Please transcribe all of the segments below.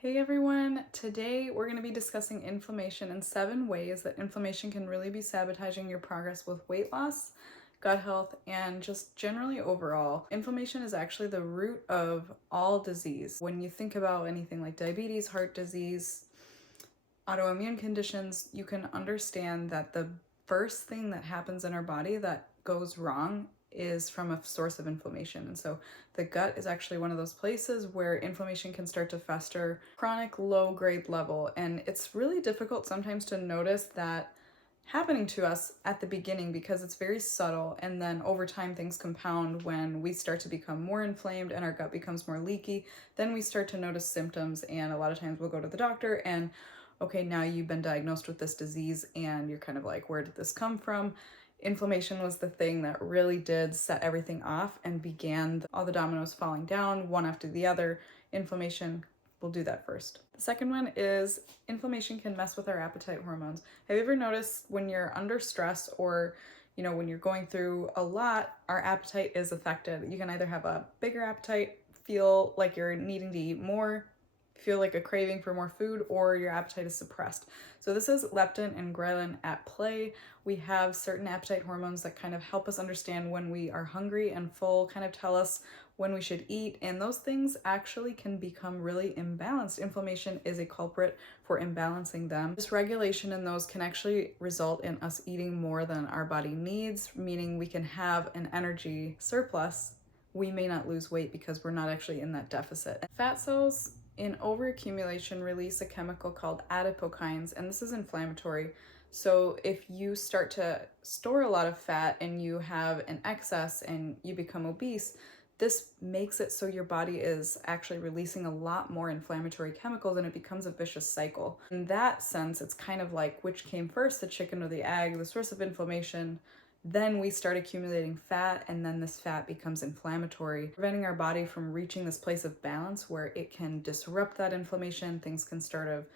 Hey everyone, today we're going to be discussing inflammation and 7 ways that inflammation can really be sabotaging your progress with weight loss, gut health, and just generally overall. Inflammation is actually the root of all disease. When you think about anything like diabetes, heart disease, autoimmune conditions, you can understand that the first thing that happens in our body that goes wrong is from a source of inflammation. And so the gut is actually one of those places where inflammation can start to fester, chronic low grade level. And it's really difficult sometimes to notice that happening to us at the beginning because it's very subtle, and then over time things compound when we start to become more inflamed and our gut becomes more leaky. Then we start to notice symptoms, and a lot of times we'll go to the doctor and okay, now you've been diagnosed with this disease, and you're kind of like, where did this come from? Inflammation was the thing that really did set everything off and began all the dominoes falling down one after the other. Inflammation will do that first. The second one is inflammation can mess with our appetite hormones. Have you ever noticed when you're under stress or when you're going through a lot, our appetite is affected? You can either have a bigger appetite, feel like you're needing to eat more, feel like a craving for more food, or your appetite is suppressed. So this is leptin and ghrelin at play. We have certain appetite hormones that kind of help us understand when we are hungry and full, kind of tell us when we should eat, and those things actually can become really imbalanced. Inflammation is a culprit for imbalancing them. Dysregulation in those can actually result in us eating more than our body needs, meaning we can have an energy surplus. We may not lose weight because we're not actually in that deficit. Fat cells in overaccumulation release a chemical called adipokines, and this is inflammatory. So if you start to store a lot of fat and you have an excess and you become obese, this makes it so your body is actually releasing a lot more inflammatory chemicals, and it becomes a vicious cycle. In that sense, it's kind of like which came first, the chicken or the egg, the source of inflammation. Then we start accumulating fat, and then this fat becomes inflammatory, preventing our body from reaching this place of balance where it can disrupt that inflammation. Things can start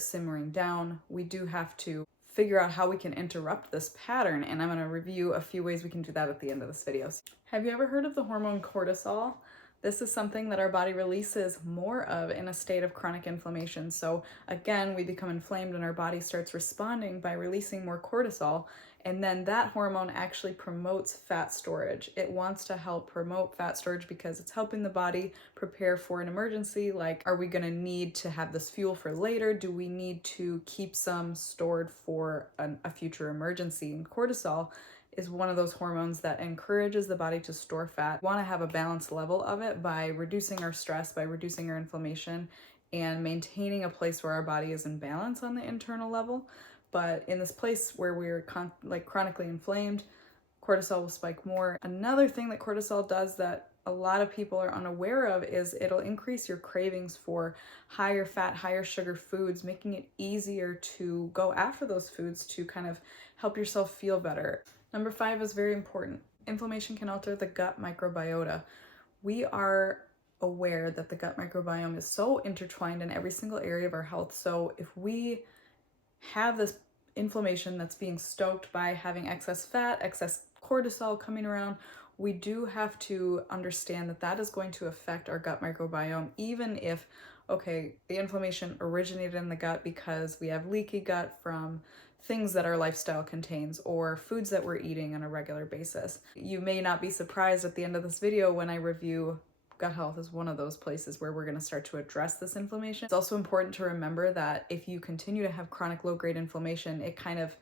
simmering down. We do have to figure out how we can interrupt this pattern, and I'm going to review a few ways we can do that at the end of this video. Have you ever heard of the hormone cortisol? This is something that our body releases more of in a state of chronic inflammation. So again, we become inflamed and our body starts responding by releasing more cortisol. And then that hormone actually promotes fat storage. It wants to help promote fat storage because it's helping the body prepare for an emergency. Like, are we gonna need to have this fuel for later? Do we need to keep some stored for a future emergency? And cortisol is one of those hormones that encourages the body to store fat. We want to have a balanced level of it by reducing our stress, by reducing our inflammation, and maintaining a place where our body is in balance on the internal level. But in this place where we're chronically inflamed, cortisol will spike more. Another thing that cortisol does that a lot of people are unaware of is it'll increase your cravings for higher fat, higher sugar foods, making it easier to go after those foods to kind of help yourself feel better. Number 5 is very important. Inflammation can alter the gut microbiota. We are aware that the gut microbiome is so intertwined in every single area of our health. So if we have this inflammation that's being stoked by having excess fat, excess cortisol coming around, we do have to understand that that is going to affect our gut microbiome, even if, okay, the inflammation originated in the gut because we have leaky gut from things that our lifestyle contains or foods that we're eating on a regular basis. You may not be surprised at the end of this video when I review gut health is one of those places where we're going to start to address this inflammation. It's also important to remember that if you continue to have chronic low-grade inflammation, it kind of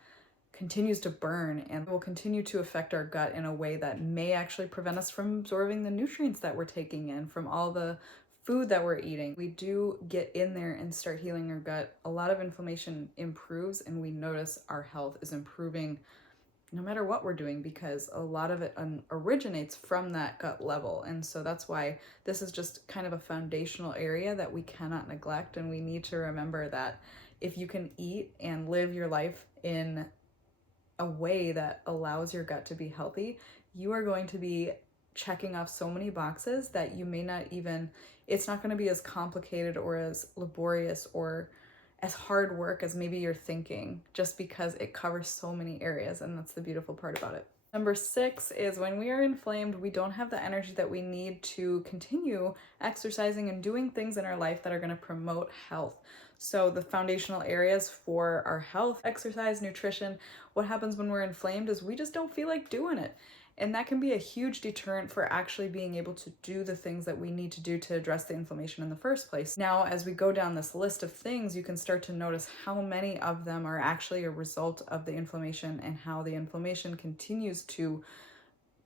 continues to burn and will continue to affect our gut in a way that may actually prevent us from absorbing the nutrients that we're taking in from all the food that we're eating. We do get in there and start healing our gut. A lot of inflammation improves, and we notice our health is improving no matter what we're doing because a lot of it originates from that gut level. And so that's why this is just kind of a foundational area that we cannot neglect. And we need to remember that if you can eat and live your life in a way that allows your gut to be healthy, you are going to be checking off so many boxes that you may not even, it's not going to be as complicated or as laborious or as hard work as maybe you're thinking, just because it covers so many areas, and that's the beautiful part about it. Number 6 is when we are inflamed, we don't have the energy that we need to continue exercising and doing things in our life that are going to promote health. So the foundational areas for our health, exercise, nutrition, what happens when we're inflamed is we just don't feel like doing it. And that can be a huge deterrent for actually being able to do the things that we need to do to address the inflammation in the first place. Now, as we go down this list of things, you can start to notice how many of them are actually a result of the inflammation and how the inflammation continues to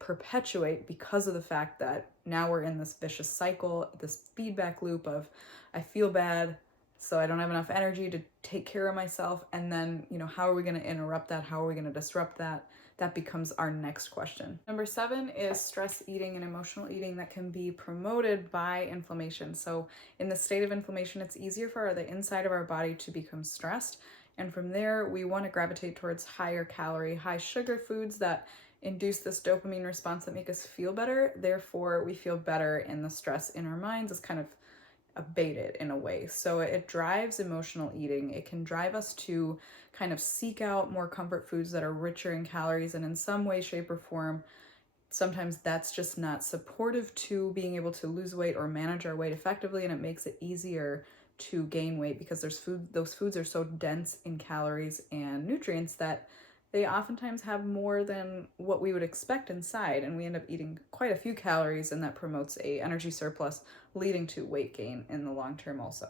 perpetuate because of the fact that now we're in this vicious cycle, this feedback loop of I feel bad, so I don't have enough energy to take care of myself. And then, how are we going to interrupt that? How are we going to disrupt that? That becomes our next question. Number 7 is stress eating and emotional eating that can be promoted by inflammation. So in the state of inflammation, it's easier for the inside of our body to become stressed. And from there, we want to gravitate towards higher calorie, high sugar foods that induce this dopamine response that make us feel better. Therefore, we feel better, and the stress in our minds is kind of abated in a way. So it drives emotional eating. It can drive us to kind of seek out more comfort foods that are richer in calories, and in some way, shape, or form, sometimes that's just not supportive to being able to lose weight or manage our weight effectively, and it makes it easier to gain weight because those foods are so dense in calories and nutrients that they oftentimes have more than what we would expect inside, and we end up eating quite a few calories, and that promotes a energy surplus, leading to weight gain in the long term also.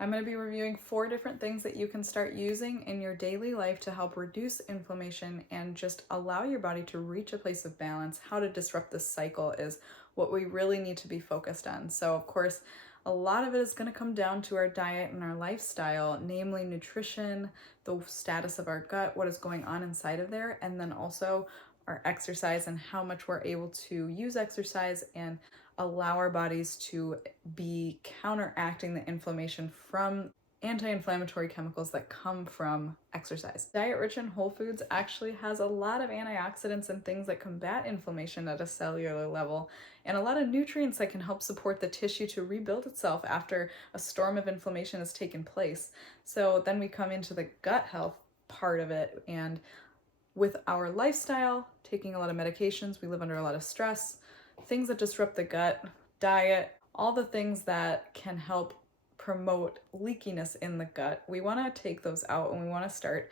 I'm going to be reviewing 4 different things that you can start using in your daily life to help reduce inflammation and just allow your body to reach a place of balance. How to disrupt this cycle is what we really need to be focused on. So, of course, a lot of it is going to come down to our diet and our lifestyle, namely nutrition, the status of our gut, what is going on inside of there, and then also our exercise and how much we're able to use exercise and allow our bodies to be counteracting the inflammation from anti-inflammatory chemicals that come from exercise. Diet rich in whole foods actually has a lot of antioxidants and things that combat inflammation at a cellular level, and a lot of nutrients that can help support the tissue to rebuild itself after a storm of inflammation has taken place. So then we come into the gut health part of it, and with our lifestyle, taking a lot of medications, we live under a lot of stress, things that disrupt the gut, diet, all the things that can help promote leakiness in the gut, we want to take those out, and we want to start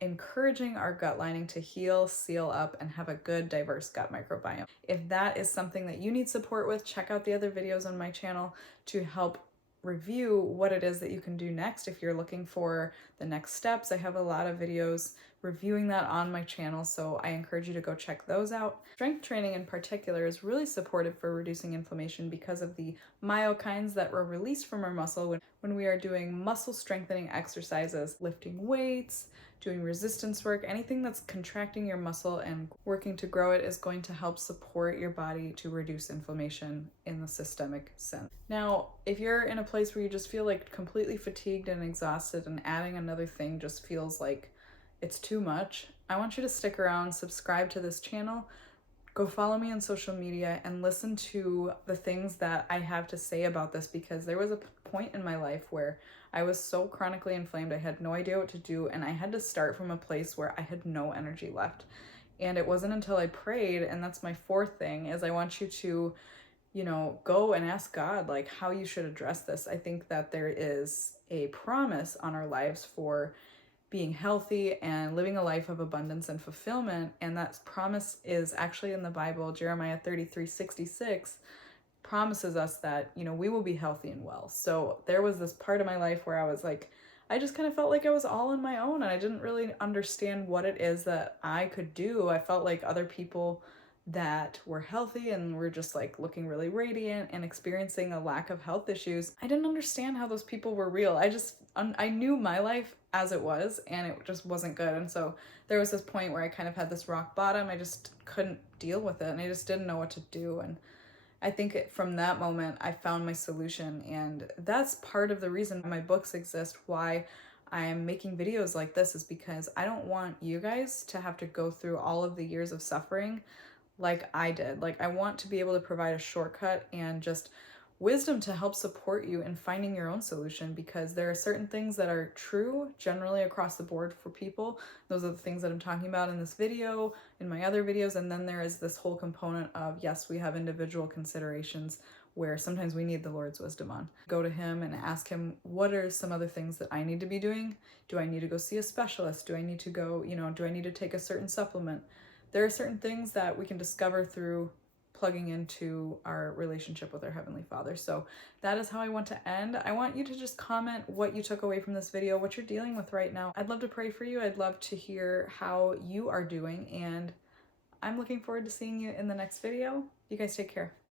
encouraging our gut lining to heal, seal up, and have a good, diverse gut microbiome. If that is something that you need support with, check out the other videos on my channel to help review what it is that you can do next. If you're looking for the next steps, I have a lot of videos reviewing that on my channel, so I encourage you to go check those out. Strength training in particular is really supportive for reducing inflammation because of the myokines that were released from our muscle when we are doing muscle strengthening exercises, lifting weights, doing resistance work. Anything that's contracting your muscle and working to grow it is going to help support your body to reduce inflammation in the systemic sense. Now, if you're in a place where you just feel like completely fatigued and exhausted, and adding another thing just feels like it's too much, I want you to stick around, subscribe to this channel, go follow me on social media, and listen to the things that I have to say about this, because there was a point in my life where I was so chronically inflamed, I had no idea what to do, and I had to start from a place where I had no energy left. And it wasn't until I prayed, and that's my 4th thing, is I want you to, go and ask God, like, how you should address this. I think that there is a promise on our lives for being healthy and living a life of abundance and fulfillment, and that promise is actually in the Bible. Jeremiah 33:66 promises us that, we will be healthy and well. So there was this part of my life where I was like, I just kind of felt like I was all on my own, and I didn't really understand what it is that I could do. I felt like other people that were healthy and were just like looking really radiant and experiencing a lack of health issues, I didn't understand how those people were real. I knew my life as it was, and it just wasn't good. And so there was this point where I kind of had this rock bottom. I just couldn't deal with it, and I just didn't know what to do. And I think from that moment, I found my solution, and that's part of the reason my books exist, why I am making videos like this, is because I don't want you guys to have to go through all of the years of suffering like I did. Like, I want to be able to provide a shortcut and just wisdom to help support you in finding your own solution, because there are certain things that are true generally across the board for people. Those are the things that I'm talking about in this video, in my other videos, and then there is this whole component of, yes, we have individual considerations where sometimes we need the Lord's wisdom on. Go to him and ask him, what are some other things that I need to be doing? Do I need to go see a specialist? Do I need to go, do I need to take a certain supplement? There are certain things that we can discover through plugging into our relationship with our Heavenly Father. So that is how I want to end. I want you to just comment what you took away from this video, what you're dealing with right now. I'd love to pray for you. I'd love to hear how you are doing, and I'm looking forward to seeing you in the next video. You guys take care.